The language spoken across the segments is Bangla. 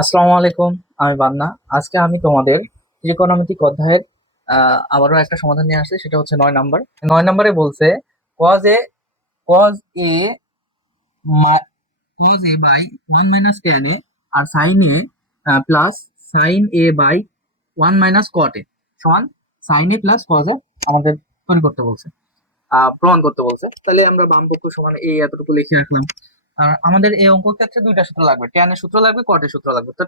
আসসালামু আলাইকুম, আমি বান্না আজকে আমি তোমাদের ত্রিকোণমিতিক অধ্যায়ের আবারও একটা সমাধান নিয়ে আসছি, সেটা হচ্ছে নয় নাম্বার। নয় নম্বরে বলছে cos A cos A cos A by one minus tan A, R sine A plus sine A by one minus cot A, সমান sine A plus cos A আমাদের তৈরি করতে বলছে। প্রমাণ করতে বলছে। তাহলে আমরা বাম পক্ষ সমান এই এতটুকু লিখে রাখলাম। আর আমাদের এই অঙ্ক ক্ষেত্রে দুইটা সূত্র লাগবে ট্যানের সূত্র লাগবে কটের সূত্র লাগবে। তো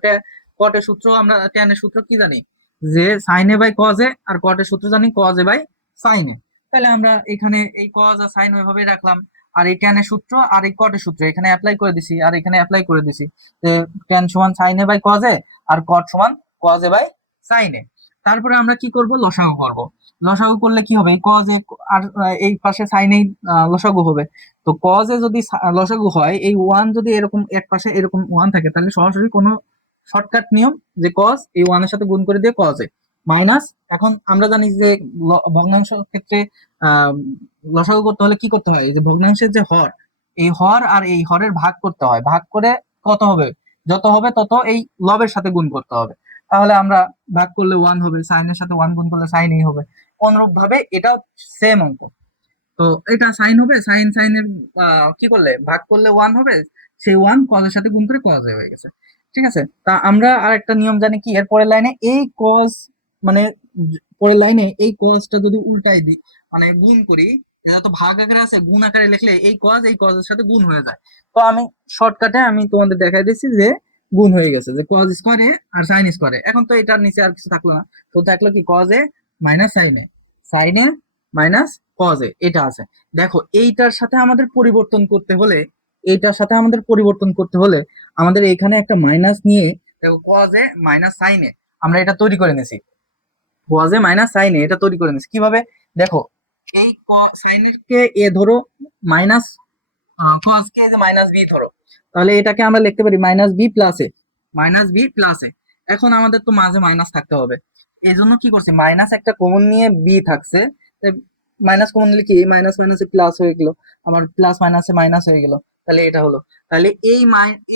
কটের সূত্র আমরা ট্যানের সূত্র কি জানি? যে সাইন বাই কজ আর কটের সূত্র জানি কজ বাই সাইন তাহলে আমরা এখানে এই কজ আর সাইন ওইভাবে রাখলাম, আর এই ট্যানের সূত্র আর এই কটের সূত্র, এখানে অ্যাপ্লাই করে দিছি, আর এখানে অ্যাপ্লাই করে দিছি। ট্যান সমান সাইন বাই কজ আর কট সমান কজ বাই সাইন তারপরে আমরা কি করব? লসাগু করব। লসাগু করলে কি হবে? কজ এ আর এই পাশে সাইনেই লসাগু হবে। তো কজ যদি লসাগু হয়, এই ওয়ান যদি এরকম এক পাশে এরকম ওয়ান থাকে, তাহলে সরাসরি কোনো শর্টকাট নিয়ম যে কজ এই ওয়ানের সাথে গুণ করে দিয়ে কজ মাইনাস এখন আমরা জানি যে ভগ্নাংশ ক্ষেত্রে লসাগু করতে হলে কি করতে হয়? যে ভগ্নাংশের যে হর, এই হর আর এই হরের ভাগ করতে হয়। ভাগ করে কত হবে? যত হবে তত এই লবের সাথে গুণ করতে হবে। তাহলে আমরা ভাগ করলে ওয়ান হবে সাইনের সাথে ওয়ান গুণ করলে সাইনই হবে। অনুরূপ ভাবে এটাও সেম অঙ্ক। তো এটা সাইন হবে সাইন সাইনের কি করলে? ভাগ করলে ওয়ান হবে, সেই ওয়ান কজের সাথে গুণ করে কজ হয়ে গেছে। ঠিক আছে? তা আমরা আর একটা নিয়ম জানি কি? এর পরের লাইনে এই কজ মানে পরের লাইনে এই কজটা যদি উল্টাই দিই মানে গুণ করি এটা তো ভাগ আকারে আছে, গুণ আকারে লিখলে এই কজ এই কজের সাথে গুণ হয়ে যায়। তো আমি শর্টকাটে আমি তোমাদের দেখাই দিচ্ছি যে গুণ হয়ে গেছে, যে কজ স্কোয়ারে আর সাইন স্কোয়ারে এখন তো এটার নিচে আর কিছু থাকল না। তো থাকল কি কজ এ মাইনাস সাইনে সাইনে মাইনাস কজ এ, এটা আছে। দেখো, এইটার সাথে আমাদের পরিবর্তন করতে হলে, এইটার সাথে আমাদের পরিবর্তন করতে হলে আমাদের এখানে একটা মাইনাস নিয়ে, দেখো কজ এ মাইনাস সাইনে আমরা এটা তৈরি করে নিয়েছি। এ মাইনাস সাইনে এটা তৈরি করে নিয়েছি। কীভাবে? দেখো, এই সাইনের কে এ ধরো মাইনাস কজ কে মাইনাস বি ধরো। তাহলে এটাকে আমরা লিখতে পারি minus B plus A minus B plus A এখন আমাদের তো মাঝে মাইনাস থাকতে হবে। এই জন্য কি করছি? মাইনাস একটা কমন নিয়ে বি থাকছে। মাইনাস কমন নিলে কি? মাইনাস মাইনাসে প্লাস হয়ে গেল। আমার প্লাস মাইনাসে মাইনাস হয়ে গেল। তাহলে এটা হলো। তাহলে এই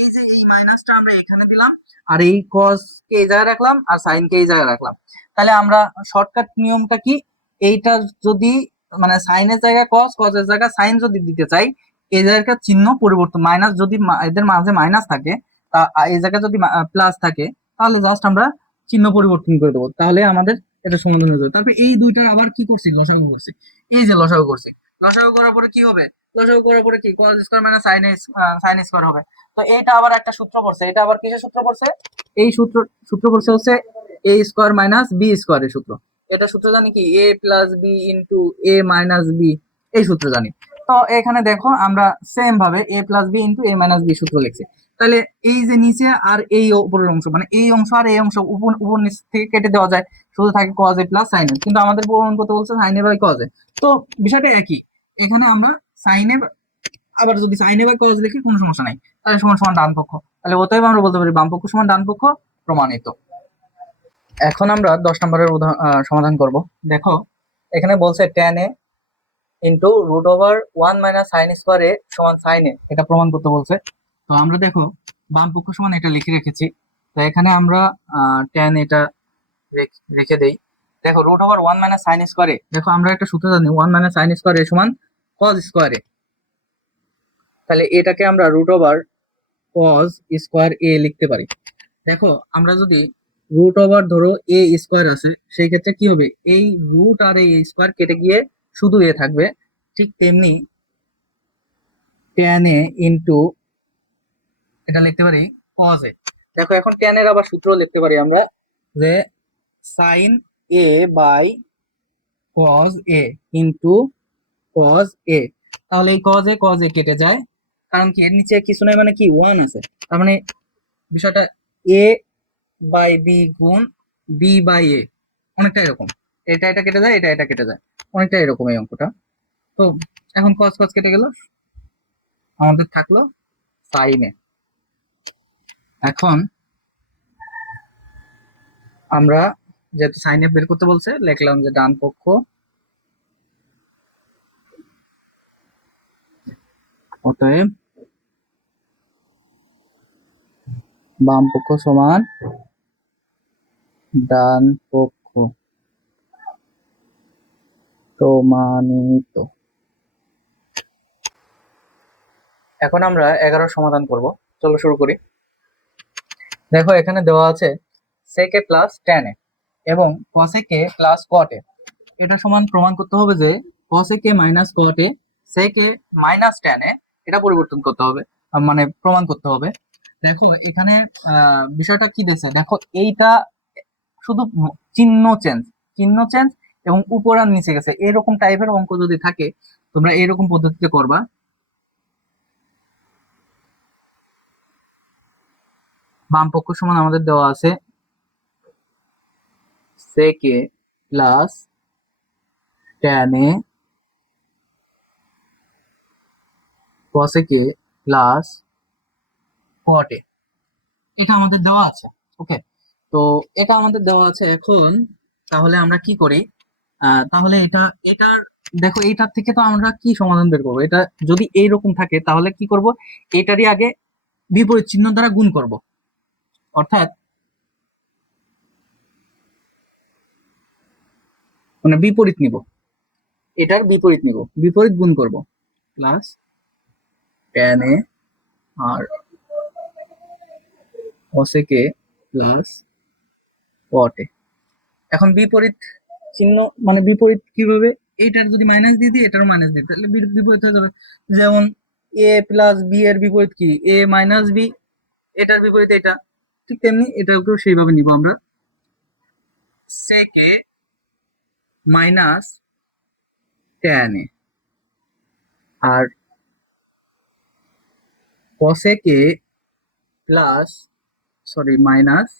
এই যে এই মাইনাসটা আমরা এখানে দিলাম। আর এই কস কে এই জায়গায় রাখলাম আর সাইন কে এই জায়গায় রাখলাম। তাহলে আমরা শর্টকাট নিয়মটা কি? এইটা যদি মানে সাইনের জায়গায় কস কসের জায়গায় সাইন যদি দিতে চাই এই জায়গার চিহ্ন পরিবর্তন মাইনাস যদি এদের মাঝে মাইনাস থাকে, তা এই জায়গায় যদি প্লাস থাকে, তাহলে জাস্ট আমরা চিহ্ন পরিবর্তন করে দেবো। তাহলে আমাদের এটা সমাধান হয়ে যাবে। তারপরে এই দুইটার আবার কি করছি? লসাগু করছি। এই যে লসাগু করছি। লসাগু করার পরে কি হবে? লসাগু করার পরে কি? কস স্কয়ার মানে সাইন সাইন স্কয়ার হবে। তো এইটা আবার একটা সূত্র পড়ছে। এটা আবার কিসের সূত্র পড়ছে? এই সূত্র সূত্র পড়ছে হচ্ছে এ স্কয়ার মাইনাস বি স্কয়ারের সূত্র। এটা সূত্র জানি কি? A plus B into A minus B এই সূত্র জানি। তো এখানে দেখো, আমরা সেম ভাবে A plus B into A minus B সূত্র লিখছি। তাহলে এই যে নিচে আর এই উপরের অংশ মানে এই অংশ আর এই অংশ উপর উপর নিচ থেকে কেটে দেওয়া যায়, শুধু থাকে কজ এ প্লাস সাইন কিন্তু আমাদের প্রমাণ করতে বলছে সাইন বাই কজ তো বিষয়টা একই। এখানে আমরা সাইন আবার যদি সাইন বাই কজ লিখি, কোনো সমস্যা নাই। তাহলে সমান সমান ডান পক্ষ। তাহলে অতএব আমরা বলতে পারি, বাম পক্ষ সমান ডান পক্ষ প্রমাণিত। এখন আমরা দশ নম্বরের সমাধান করব। দেখো, এখানে বলছে tan A into root over one minus sine square A সমান সাইন এ এটা প্রমাণ করতে বলছে। তো আমরা দেখো, বাম পক্ষ সমান এটা লিখে রেখেছি। তো এখানে আমরা টেন এটা রেখে দেই। দেখো root over one minus sine স্কোয়ারে দেখো, আমরা একটা সূত্র জানি ওয়ান মাইনাস সাইন স্কোয়ারে সমান কজ স্কোয়ারে তাহলে এটাকে আমরা root over cos square A লিখতে পারি। দেখো, আমরা যদি রুট ওভার ধরো এ স্কোয়ার আছে, সেই ক্ষেত্রে কি হবে? এই রুট আর এই স্কোয়ার কেটে গিয়ে শুধু এ থাকবে, ঠিক তেমনি ট্যান এ ইন্টু এটা লিখতে পারি কজ এ। দেখো এখন ট্যান এর আবার সূত্র লিখতে পারি আমরা যে sine A by cos A into cos A তাহলে এই কজ এ কজ এ কেটে যায়, কারণ কি এর নিচে কিছু নাই মানে কি ওয়ান আছে। তার মানে বিষয়টা এ বাই বি গুণ বি বাই এ অনেকটা এরকম। এটা এটা কেটে যায়, এটা এটা কেটে যায়। অনেকটা এরকম এই অঙ্কটা। তো এখন কস কস কেটে গেল। আমাদের থাকল সাইনে এখন আমরা যেহেতু সাইনে বের করতে বলছে, লিখলাম যে ডান পক্ষ অতএব বাম পক্ষ সমান ডান পক্ষ প্রমাণিত। এখন আমরা এগারো সমাধান করব। চলো শুরু করি। দেখো এখানে দেওয়া আছে a প্লাস tan a এবং a প্লাস কটে এটা সমান প্রমাণ করতে হবে যে a মাইনাস কটে a মাইনাস tan a, এটা পরিবর্তন করতে হবে মানে প্রমাণ করতে হবে। দেখো এখানে বিষয়টা কি দেখো এইটা শুধু চিহ্ন চেঞ্জ চিহ্ন চেঞ্জ এবং উপর আর নিচে গেছে। এরকম টাইপের অঙ্ক যদি থাকে, তোমরা এরকম পদ্ধতিতে করবা। বাম পক্ষ সমান আমাদের দেওয়া আছে। sec a plus tan a cosec a plus cot এটা আমাদের দেওয়া আছে ওকে তো এটা আমাদের দেওয়া আছে এখন। তাহলে আমরা কি করি? তাহলে এটা, এটার, দেখো এইটার থেকে তো আমরা কি সমাধান বের করব? এটা যদি এইরকম থাকে, তাহলে কি করব? এটারই আগে বিপরীত চিহ্ন দ্বারা গুণ করব। অর্থাৎ মানে বিপরীত নিব। এটার বিপরীত নিব। বিপরীত গুণ করব। প্লাস ট্যান এ আর a প্লাস a এখন বিপরীত চিহ্ন মানে বিপরীত কীভাবে? এইটার যদি মাইনাস দিয়ে দিই, এটারও মাইনাস দিই। তাহলে বিপরীত হয়ে যাবে। যেমন এ প্লাস বি এর বিপরীত কি? এ মাইনাস বি এটার বিপরীত এটা। ঠিক তেমনি এটাকেও সেইভাবে নিব আমরা। a মাইনাস tan এ আর a plus sorry minus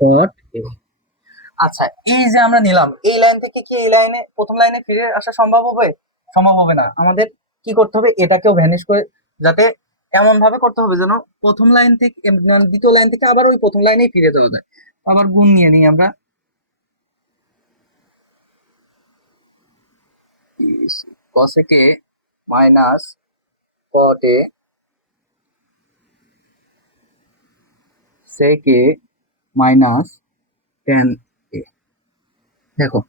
cot a আচ্ছা এই যে আমরা নিলাম, এই লাইন থেকে কি এই লাইনে, প্রথম লাইনে ফিরে আসা সম্ভব হবে? সম্ভব হবে না। আমাদের কি করতে হবে? এটাকেও ভ্যানিশ করে, যাতে এমন ভাবে করতে হবে যেন প্রথম লাইন থেকে দ্বিতীয় লাইন থেকে আবার ওই প্রথম লাইনেই ফিরে যাওয়া যায়। আবার গুণ নিয়ে নিই আমরা। a minus sec a minus tan a দেখো,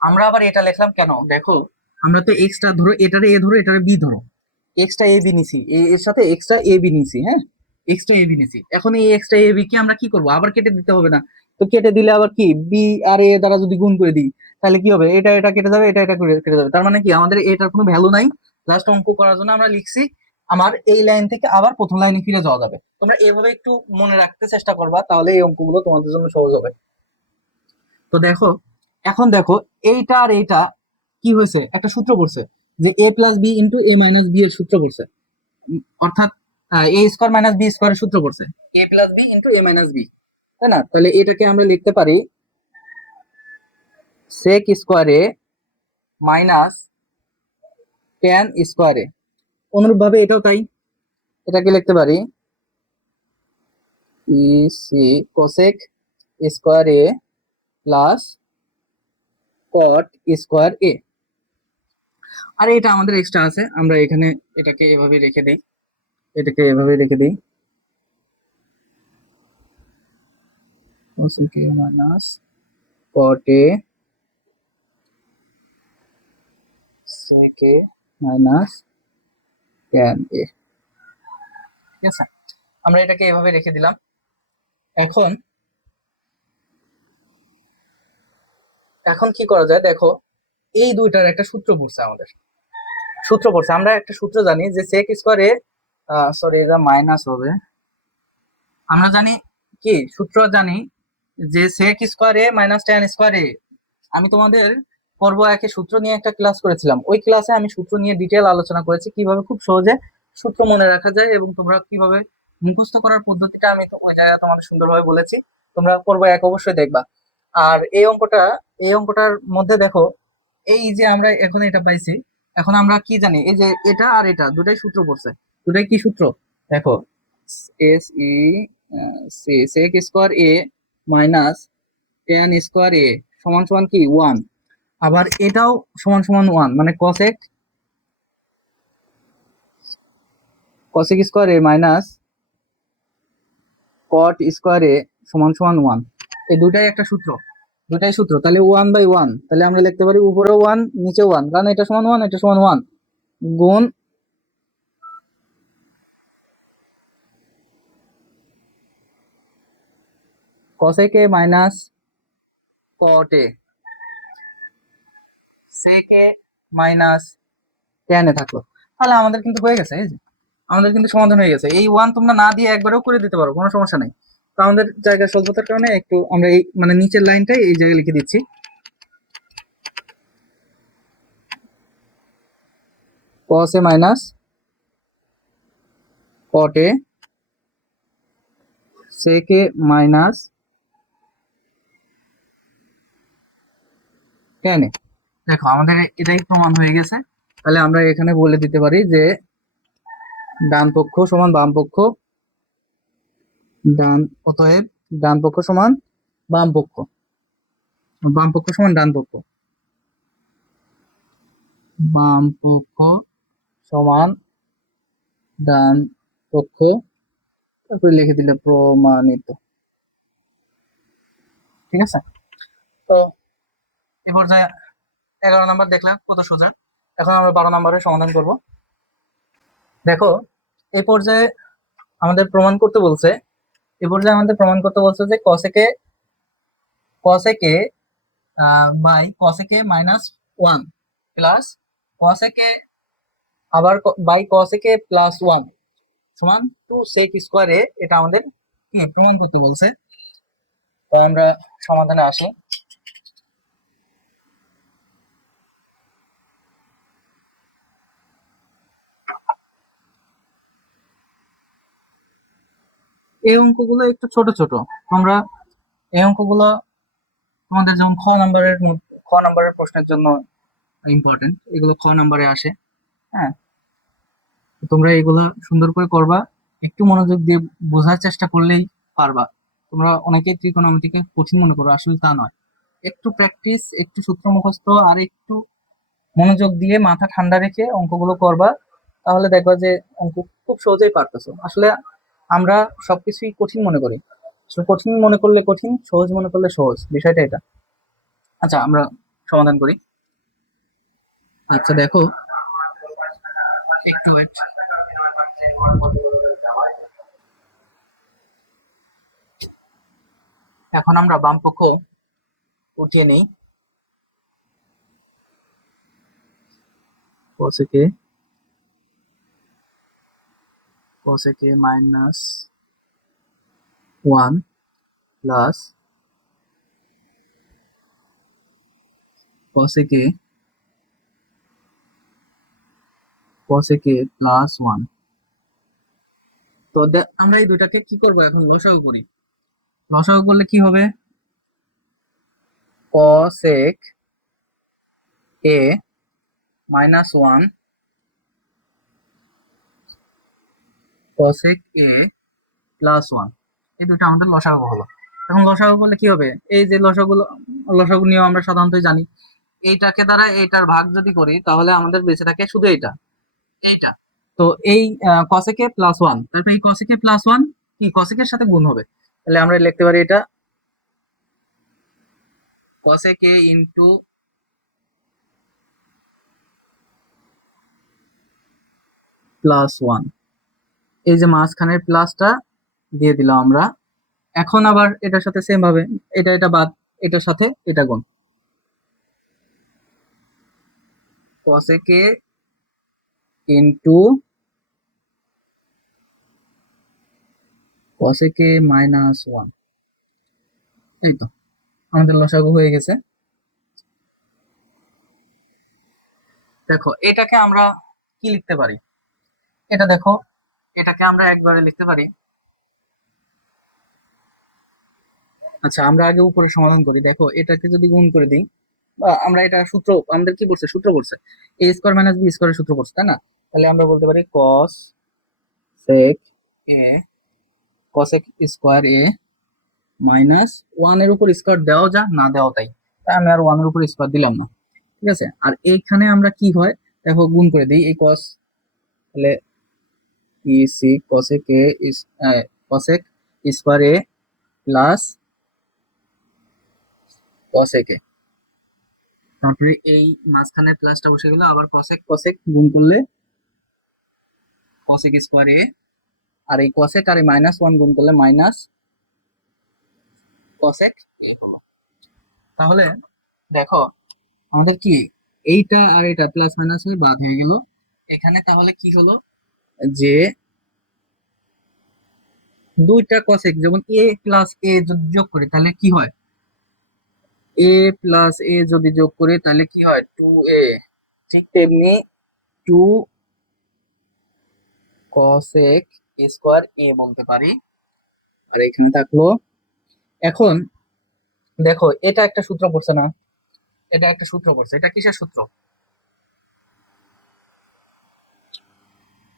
আমরা আবার এটা লিখলাম কেন? দেখো, আমরা তো এক্সট্রা ধরো, এটারে এ ধরো, এটারে বি ধরো। এক্সট্রা এ বি নিছি এ এর সাথে এক্সট্রা এ বি নিছি হ্যাঁ? এক্সট্রা এ বি নিছি। এখন এই এক্সট্রা এ বি কে আমরা কি করব? আবার কেটে দিতে হবে না। তো কেটে দিলে আবার কি? বি আর এ দ্বারা যদি গুণ করে দিই, তাহলে কি হবে? এটা এটা কেটে যাবে, এটা এটা কেটে যাবে। তার মানে কি? আমাদের এটার কোনো ভ্যালু নাই। জাস্ট অঙ্ক করার জন্য আমরা লিখছি আমার এই লাইন থেকে আবার প্রথম লাইনে ফিরে যাওয়া যাবে। তোমরা এভাবে একটু মনে রাখতে চেষ্টা করবা, তাহলে এই অঙ্কগুলো তোমাদের জন্য সহজ হবে। তো দেখো, এখন দেখো, এইটা আর এইটা কি হয়েছে? একটা সূত্র পড়ছে যে A plus B into A minus B এর সূত্র পড়ছে। অর্থাৎ এ স্কোয়ার মাইনাস বি স্কোয়ারের সূত্র পড়ছে। A plus B into A minus B তাই না? তাহলে এটাকে আমরা লিখতে পারি সেক স্কোয়ারে মাইনাস টেন স্কোয়ারে অনুরূপভাবে এটাও তাই। এটাকে লিখতে পারি। E C cosec square A plus cot square A আর এটা আমাদের এক্সট্রা আছে। আমরা এখানে এটাকে এভাবে রেখে দেই। এটাকে এভাবে রেখে দিই। cosec a minus cot a sec a minus tan a ঠিক আছে আমরা এটাকে এভাবে রেখে দিলাম। এখন এখন কি করা যায়? দেখো, এই দুইটার একটা সূত্র পড়ছে আমাদের। সূত্র পড়ছে। আমরা একটা সূত্র জানি যে sec স্কোয়ারে সরি এটা মাইনাস হবে। আমরা জানি কি? সূত্র জানি যে sec স্কোয়ারে মাইনাস tan স্কোয়ারে আমি তোমাদের পর্ব একে সূত্র নিয়ে একটা ক্লাস করেছিলাম। ওই ক্লাসে আমি সূত্র নিয়ে ডিটেল আলোচনা করেছি, কীভাবে খুব সহজে সূত্র মনে রাখা যায় এবং তোমরা কীভাবে মুখস্থ করার পদ্ধতিটা আমি ওই জায়গায় তোমাদের সুন্দরভাবে বলেছি। তোমরা পর্ব এক অবশ্যই দেখবা। আর এই অঙ্কটা, এই অঙ্কটার মধ্যে দেখো, এই যে আমরা এখন এটা পাইছি, এখন আমরা কি জানি? এই যে এটা আর এটা, দুটাই সূত্র পড়ছে। দুটাই কি সূত্র? দেখো S E C sec square A minus tan square A সমান সমান কি? ওয়ান আবার এটাও সমান সমান ওয়ান মানে cosec cosec square A minus cot square A সমান সমান ওয়ান এই দুটাই একটা সূত্র দুটাই সূত্র। তাহলে ওয়ান বাই ওয়ান তাহলে আমরা লিখতে পারি উপরে ওয়ান নিচে ওয়ান কারণ এটা সমান ওয়ান এটা সমান ওয়ান গুণ cosec a minus cot a sec a minus tan a থাকল। তাহলে আমাদের কিন্তু হয়ে গেছে, এই যে। আমাদের কিন্তু সমাধান হয়ে গেছে। এই ওয়ান তোমরা না দিয়ে একবারেও করে দিতে পারো, কোনো সমস্যা নেই। তো আমাদের জায়গা স্বল্পতার কারণে একটু আমরা এই মানে নিচের লাইনটাই এই জায়গায় লিখে দিচ্ছি। cos a minus cot a sec a মাইনাস কেন দেখো, আমাদের এটাই প্রমাণ হয়ে গেছে। তাহলে আমরা এখানে বলে দিতে পারি যে ডান পক্ষ সমান বাম পক্ষ, ডান, অতএব ডান পক্ষ সমান বাম পক্ষ। বাম পক্ষ সমান ডান পক্ষ। বাম পক্ষ সমান ডান পক্ষ, তারপরে লিখে দিলে প্রমাণিত। ঠিক আছে? তো এ পর্যায়ে এগারো নাম্বার দেখলাম, কত সোজা? এখন আমরা বারো নম্বরের সমাধান করব। দেখো, এই পর্যায়ে আমাদের প্রমাণ করতে বলছে, এই পর্যায়ে আমাদের প্রমাণ করতে বলছে যে cosec A cosec A by cosec A minus one plus cosec A আবার by cosec A plus one সমান টু সেক স্কোয়ারে এটা আমাদের প্রমাণ করতে বলছে। তো আমরা সমাধানে আসি। এই অঙ্কগুলো একটু ছোট ছোট। তোমরা এই অঙ্কগুলো তোমাদের যেমন খ নাম্বারের খ নাম্বারের প্রশ্নের জন্য ইম্পর্টেন্ট এগুলো খ নাম্বারে আসে হ্যাঁ? তোমরা এগুলো সুন্দর করে করবা, একটু মনোযোগ দিয়ে বোঝার চেষ্টা করলেই পারবা। তোমরা অনেকেই ত্রিকোণমিতিকে কঠিন মনে করো, আসলে তা নয়। একটু প্র্যাকটিস একটু সূত্র মুখস্থ আর একটু মনোযোগ দিয়ে মাথা ঠান্ডা রেখে অঙ্কগুলো করবা, তাহলে দেখবা যে অঙ্ক খুব সহজেই পারতেছো। আসলে আমরা সবকিছুই কঠিন মনে করি। কঠিন মনে করলে কঠিন, সহজ মনে করলে সহজ। বিষয়টা এটা। আচ্ছা আমরা সমাধান করি। আচ্ছা দেখো। একটু। এখন আমরা বাম পক্ষ উঠিয়ে নেই। cosec A minus 1 plus cosec A cosec A plus 1 তো আমরা এই দুটাকে কি করব এখন লসাগু করি লসাগু করলে কি হবে cosec A minus 1 cosec A plus one এই দুটো আমাদের লসাগু হলো। এখন লসাগু হলে কি হবে? এই যে লসাগু লসাগু নিয়ম আমরা সাধারণত জানি। এইটাকে দ্বারা এইটার ভাগ যদি করি, তাহলে আমাদের বেঁচে থাকে শুধু এইটা। এইটা। তো এই কসেকে প্লাস ওয়ান তারপরে এই কসেকে প্লাস ওয়ান কি? কসেকের সাথে গুণ হবে। তাহলে আমরা লিখতে পারি এটা। কসেকে ইন্টু প্লাস ওয়ান এই যে মাঝখানের প্লাসটা দিয়ে দিলাম আমরা। এখন আবার এটার সাথে সেম ভাবে, এটা এটা বাদ, এটার সাথে এটা গুণ। cosec a into a minus one এই তো, আমাদের লসাগু হয়ে গেছে। দেখো, এটাকে আমরা কি লিখতে পারি? এটা দেখো এটাকে আমরা একবারে লিখতে পারি। আচ্ছা আমরা আগে উপরে সমাধান করি। দেখো, এটাকে যদি গুণ করে দিই, বা আমরা এটা সূত্র, আমাদের কি বলছে? সূত্র বলছে। এ স্কোয়ার মাইনাস বি স্কোয়ারের সূত্র বলছে, তাই না? তাহলে আমরা বলতে পারি cosec A cosec square A minus ওয়ানের উপর স্কোয়ার দেওয়া যা, না দেওয়া তাই। তাই আমি আর ওয়ানের উপর স্কোয়ার দিলাম না। ঠিক আছে? আর এইখানে আমরা কি হয়? দেখো, গুণ করে দিই। এই কস তাহলে E C cosec A A plus cosec A তারপরে এই মাঝখানে প্লাসটা বসে গেল, আবার কসেক কসেক গুণ করলে কসেক স্কোয়ার এ, আর এই কসেক আর এই মাইনাস ওয়ান গুণ করলে মাইনাস কসেক এ হলো। তাহলে দেখো, আমাদের কি? এইটা আর এটা প্লাস মাইনাস হয়ে বাদ হয়ে গেল। এখানে তাহলে কি হলো? যে দুইটা কসেক যেমন এ প্লাস এ যদি যোগ করি, তাহলে কি হয়? এ প্লাস এ যদি যোগ করি, তাহলে কি হয়? টু এ ঠিক তেমনি টু কসেক স্কোয়ার এ বলতে পারি। আর এখানে থাকল, এখন দেখো, এটা একটা সূত্র পড়ছে না। এটা একটা সূত্র পড়ছে। এটা কিসের সূত্র?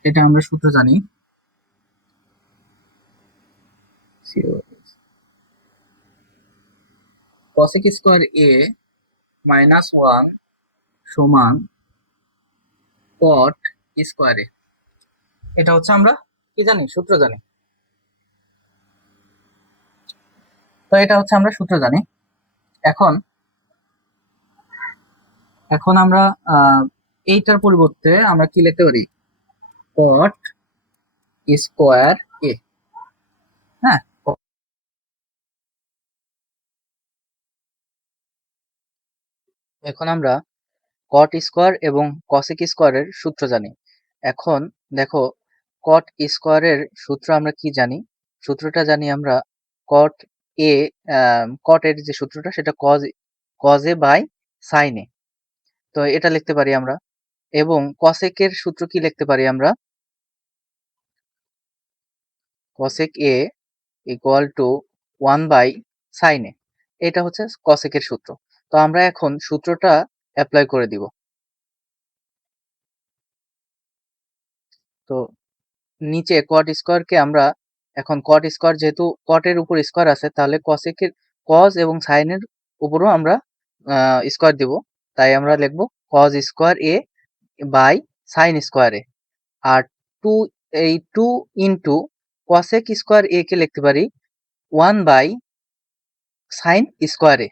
এটা আমরা সূত্র জানি। cosec square A minus one সমান cot স্কোয়ার এ এটা হচ্ছে আমরা কি জানি? সূত্র জানি। তো এটা হচ্ছে আমরা সূত্র জানি। এখন এখন আমরা এইটার পরিবর্তে আমরা কি লিখতে পারি? Cot স্কোয়ার এ হ্যাঁ। এখন আমরা কট স্কোয়ার এবং কসেক স্কোয়ারের সূত্র জানি। এখন দেখো কট স্কোয়ারের সূত্র আমরা কি জানি? সূত্রটা জানি আমরা কট এ কট এর যে সূত্রটা, সেটা কজ কজ বাই সাইন তো এটা লিখতে পারি আমরা। এবং কসেকের সূত্র কি লিখতে পারি আমরা? Cosec A equal to one by sin A এটা হচ্ছে কসেকের সূত্র। তো আমরা এখন সূত্রটা অ্যাপ্লাই করে দিব। তো নিচে কট স্কোয়ারকে আমরা এখন কট স্কোয়ার যেহেতু কটের উপর স্কোয়ার আছে, তাহলে কসেকের কজ এবং সাইনের উপরও আমরা স্কোয়ার দিব। তাই আমরা লিখব cos square A by sin square A R two এই two into cosec square A কে লিখতে পারি ওয়ান বাই সাইন স্কোয়ারে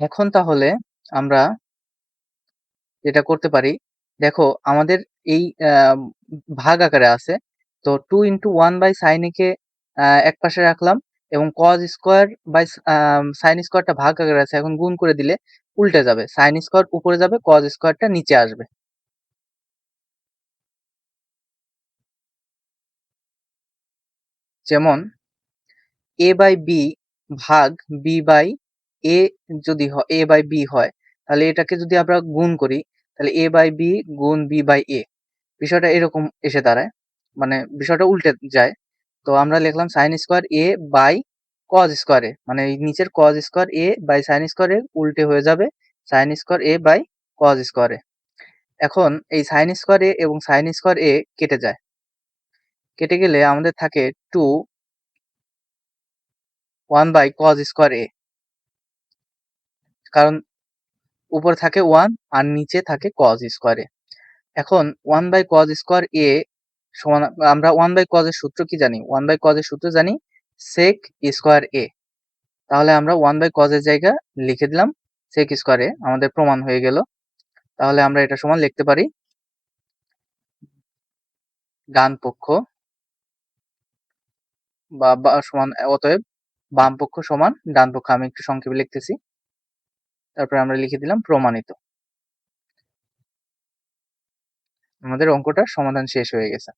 এখন তাহলে আমরা যেটা করতে পারি, দেখো আমাদের এই ভাগ আকারে আছে। তো two into one by sin A কে এক পাশে রাখলাম এবং কজ স্কোয়ার বাই সাইন স্কোয়ারটা ভাগ আকারে আছে এখন গুণ করে দিলে উল্টে যাবে। সাইন স্কোয়ার উপরে যাবে কজ স্কোয়ারটা নিচে আসবে। যেমন এ বাই বি ভাগ বি বাই এ যদি হয় এ বাই বি হয়, তাহলে এটাকে যদি আমরা গুণ করি, তাহলে এ বাই বি গুণ বি বাই এ বিষয়টা এরকম এসে দাঁড়ায় মানে বিষয়টা উল্টে যায়। তো আমরা লিখলাম sin square A by cos square A মানে নিচের cos square A by sin square A উল্টে হয়ে যাবে sin square A by cos square A এখন এই সাইন স্কোয়ার এ এবং সাইন স্কোয়ার এ কেটে যায়। কেটে গেলে আমাদের থাকে two one by cos square A কারণ উপরে থাকে ওয়ান আর নিচে থাকে কজ স্কোয়ারে এখন one by cos square A সমান, আমরা ওয়ান বাই কজের সূত্র কি জানি? ওয়ান বাই কজের সূত্র জানি সেক স্কোয়ার এ তাহলে আমরা ওয়ান বাই কজের জায়গা লিখে দিলাম সেক স্কোয়ার এ আমাদের প্রমাণ হয়ে গেল। তাহলে আমরা এটা সমান লিখতে পারি ডান পক্ষ বা সমান, অতএব বাম পক্ষ সমান, ডান পক্ষ, আমি একটু সংক্ষেপে লিখতেছি। তারপরে আমরা লিখে দিলাম প্রমাণিত। আমাদের অঙ্কটার সমাধান শেষ হয়ে গেছে।